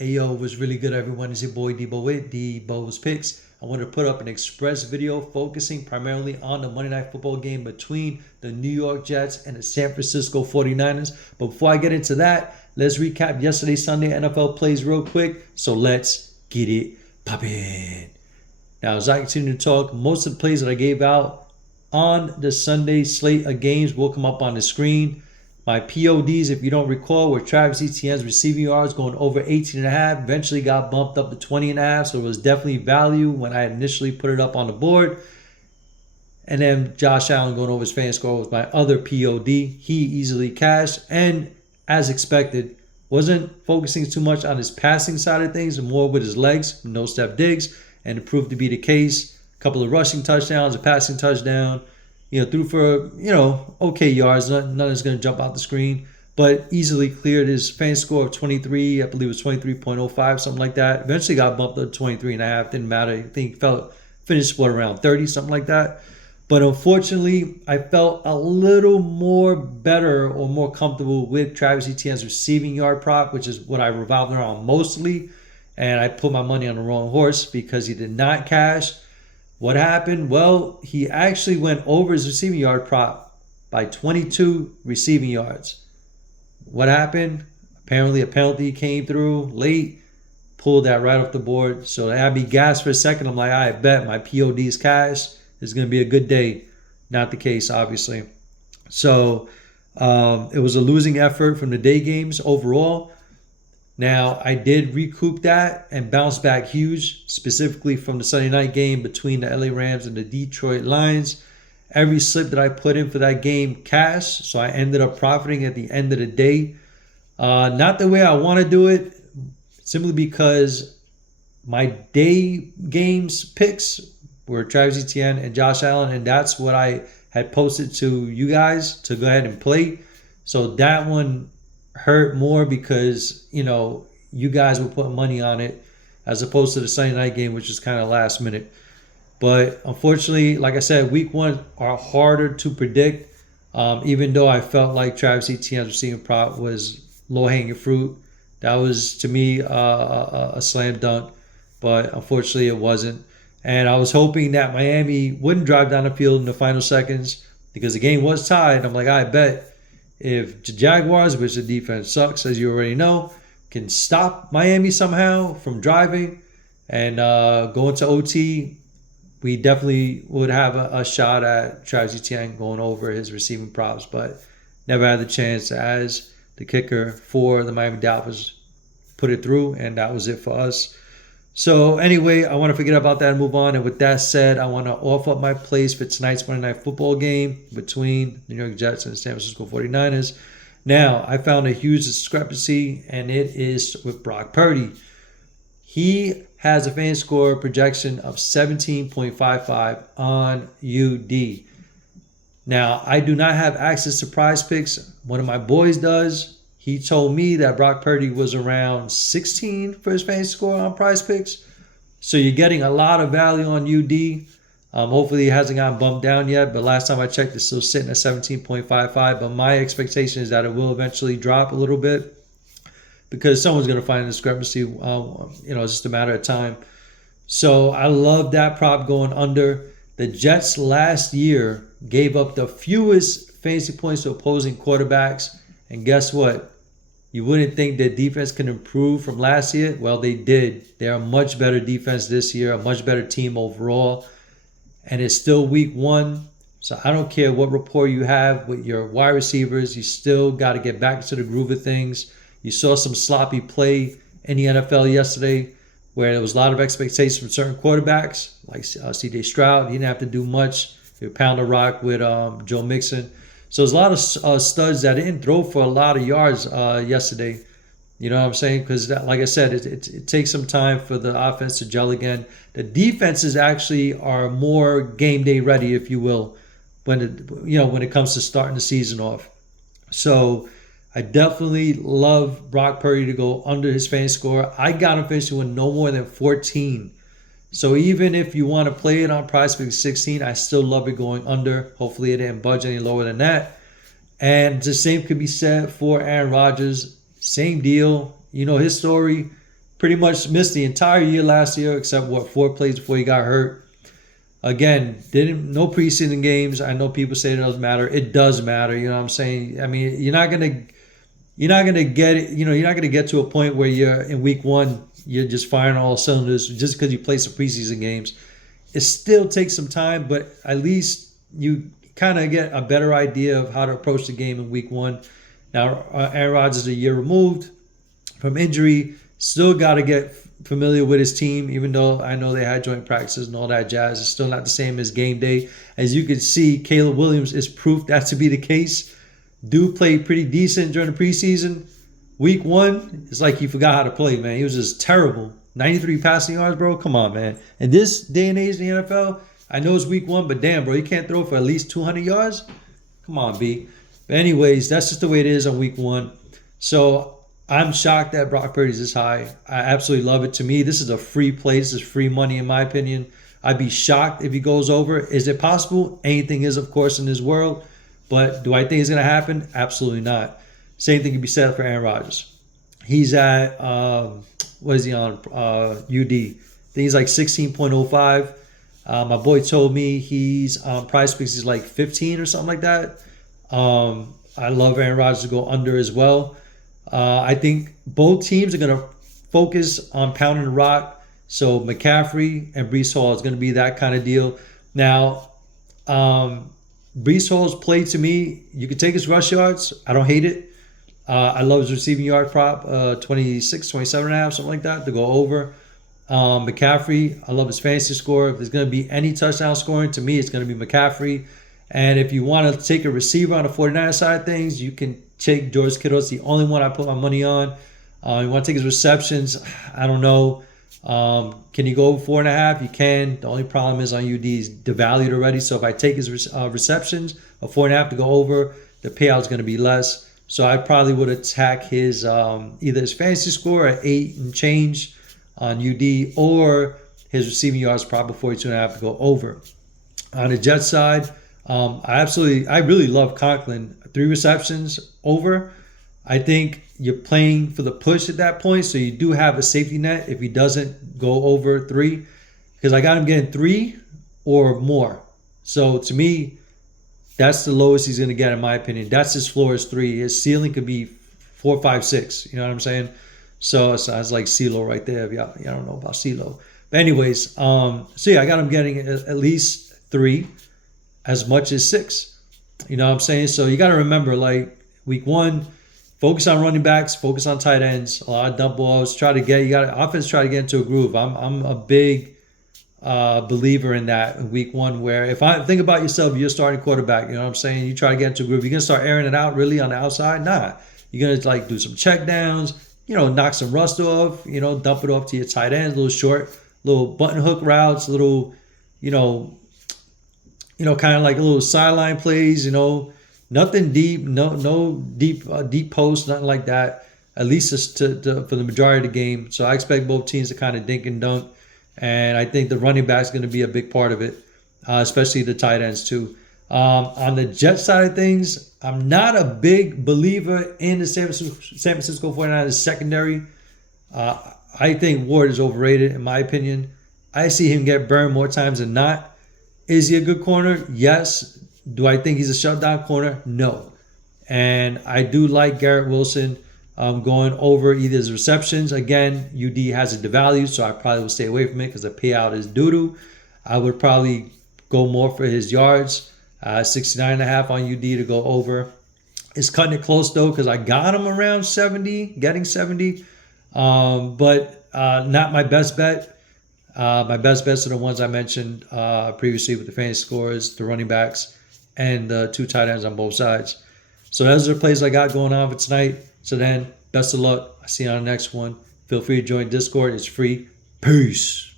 Ayo, was really good, everyone. It's your boy Debo with Debo's Picks. I wanted to put up an express video focusing primarily on the Monday Night Football game between the New York Jets and the San Francisco 49ers. But before I get into that, let's recap yesterday's Sunday NFL plays real quick. So let's get it poppin'. Now, as I continue to talk, most of the plays that I gave out on the Sunday slate of games will come up on the screen. My PODs, if you don't recall, were Travis Etienne's receiving yards going over 18.5. Eventually got bumped up to 20.5, so it was definitely value when I initially put it up on the board. And then Josh Allen going over his fan score was my other POD. He easily cashed, and as expected, wasn't focusing too much on his passing side of things and more with his legs, no Steph Diggs, and it proved to be the case. A couple of rushing touchdowns, a passing touchdown. Threw for, okay yards. Nothing's going to jump out the screen, but easily cleared his fan score of 23. I believe it was 23.05, something like that. Eventually got bumped up to 23.5. Didn't matter. I think finished around 30, something like that. But unfortunately, I felt a little more better or more comfortable with Travis Etienne's receiving yard prop, which is what I revolved around mostly. And I put my money on the wrong horse because he did not cash. What happened? Well, he actually went over his receiving yard prop by 22 receiving yards. What happened? Apparently a penalty came through late, pulled that right off the board. So I had me gassed for a second. I'm like, I bet my POD's cash. It's going to be a good day. Not the case, obviously. So it was a losing effort from the day games overall. Now, I did recoup that and bounce back huge, specifically from the Sunday night game between the LA Rams and the Detroit Lions. Every slip that I put in for that game cashed, so I ended up profiting at the end of the day. Not the way I want to do it, simply because my day games picks were Travis Etienne and Josh Allen, and that's what I had posted to you guys to go ahead and play. So that one hurt more because you guys were putting money on it as opposed to the Sunday night game, which is kind of last minute. But unfortunately, like I said, week one are harder to predict. Even though I felt like Travis Etienne's receiving prop was low hanging fruit, that was to me a slam dunk. But unfortunately, it wasn't. And I was hoping that Miami wouldn't drive down the field in the final seconds because the game was tied. I'm like, I bet if the Jaguars, which the defense sucks, as you already know, can stop Miami somehow from driving and go into OT, we definitely would have a shot at Travis Etienne going over his receiving props, but never had the chance as the kicker for the Miami Dolphins put it through, and that was it for us. So anyway, I want to forget about that and move on. And with that said, I want to offer up my plays for tonight's Monday Night Football game between the New York Jets and the San Francisco 49ers. Now, I found a huge discrepancy, and it is with Brock Purdy. He has a fan score projection of 17.55 on UD. Now, I do not have access to Prizepicks. One of my boys does. He told me that Brock Purdy was around 16 for his fan score on Prizepicks. So you're getting a lot of value on UD. Hopefully it hasn't gotten bumped down yet, but last time I checked, it's still sitting at 17.55. But my expectation is that it will eventually drop a little bit because someone's going to find a discrepancy. It's just a matter of time. So I love that prop going under. The Jets last year gave up the fewest fantasy points to opposing quarterbacks. And guess what? You wouldn't think that defense can improve from last year. Well, they did. They're a much better defense this year, a much better team overall. And it's still week one. So I don't care what rapport you have with your wide receivers. You still got to get back into the groove of things. You saw some sloppy play in the NFL yesterday where there was a lot of expectations from certain quarterbacks, like C.J. Stroud. He didn't have to do much. He pound the rock with Joe Mixon. So there's a lot of studs that didn't throw for a lot of yards yesterday. You know what I'm saying? Because, like I said, it takes some time for the offense to gel again. The defenses actually are more game day ready, if you will, when it comes to starting the season off. So I definitely love Brock Purdy to go under his fan score. I got him finishing with no more than 14. So even if you want to play it on Prizepicks 16, I still love it going under. Hopefully it didn't budge any lower than that. And the same could be said for Aaron Rodgers. Same deal. You know his story. pretty much missed the entire year last year, except what 4 plays before he got hurt. Again, didn't no preseason games. I know people say it doesn't matter. It does matter. You know what I'm saying? I mean, you're not gonna get it. You know, you're not gonna get to a point where you're in week one, you're just firing all cylinders just because you play some preseason games. It still takes some time, but at least you kind of get a better idea of how to approach the game in week one. Now, Aaron Rodgers is a year removed from injury. Still got to get familiar with his team, even though I know they had joint practices and all that jazz. It's still not the same as game day. As you can see, Caleb Williams is proof that to be the case. Dude played pretty decent during the preseason. Week one, it's like he forgot how to play, man. He was just terrible. 93 passing yards, bro. Come on, man. In this day and age in the NFL, I know it's week one, but damn, bro, you can't throw for at least 200 yards? Come on, B. But anyways, that's just the way it is on week one. So I'm shocked that Brock Purdy's this high. I absolutely love it. To me, this is a free play. This is free money, in my opinion. I'd be shocked if he goes over. Is it possible? Anything is, of course, in this world. But do I think it's going to happen? Absolutely not. Same thing can be said for Aaron Rodgers. He's at, what is he on? UD. I think he's like 16.05. My boy told me he's on Prizepicks. He's like 15 or something like that. I love Aaron Rodgers to go under as well. I think both teams are going to focus on pounding the rock. So McCaffrey and Breece Hall is going to be that kind of deal. Now, Breece Hall's play to me, you can take his rush yards. I don't hate it. I love his receiving yard prop, 26, 27 and a half, something like that, to go over. McCaffrey, I love his fantasy score. If there's going to be any touchdown scoring, to me, it's going to be McCaffrey. And if you want to take a receiver on the 49 side of things, you can take George Kittle. It's the only one I put my money on. You want to take his receptions? I don't know. Can you go over 4.5? You can. The only problem is on UD is devalued already. So if I take his receptions, a 4.5 to go over, the payout is going to be less. So I probably would attack his either his fantasy score at 8 and change on UD or his receiving yards probably 42.5 to go over. On the Jets side, I really love Conklin. 3 receptions over. I think you're playing for the push at that point, so you do have a safety net if he doesn't go over 3, because I got him getting 3 or more. So to me, that's the lowest he's going to get, in my opinion. That's his floor is 3. His ceiling could be 4, 5, 6. You know what I'm saying? So it sounds like CeeLo right there. If y'all don't know about CeeLo. But anyways, so yeah, I got him getting at least 3, as much as 6. You know what I'm saying? So you got to remember, like, week one, focus on running backs, focus on tight ends, a lot of dump balls. Try to get into a groove. I'm a big believer in that in week one, where if I think about yourself, you're starting quarterback, you know what I'm saying? You try to get into a groove. You're going to start airing it out really on the outside? Nah. You're going to like do some check downs, knock some rust off, dump it off to your tight ends, little short, little button hook routes, little, kind of like a little sideline plays, nothing deep, no deep post, nothing like that. At least for the majority of the game. So I expect both teams to kind of dink and dunk, and I think the running back is going to be a big part of it, especially the tight ends too. On the Jets side of things, I'm not a big believer in the San Francisco 49ers secondary. I think Ward is overrated, in my opinion. I see him get burned more times than not. Is he a good corner? Yes. Do I think he's a shutdown corner? No. And I do like Garrett Wilson going over either his receptions. Again, UD has it devalued, so I probably will stay away from it because the payout is doo-doo. I would probably go more for his yards. 69.5 on UD to go over. It's cutting it close, though, because I got him around 70, getting 70. But not my best bet. My best bets are the ones I mentioned previously with the fantasy scores, the running backs, and the 2 tight ends on both sides. So those are the plays I got going on for tonight. So then, best of luck. I'll see you on the next one. Feel free to join Discord. It's free. Peace.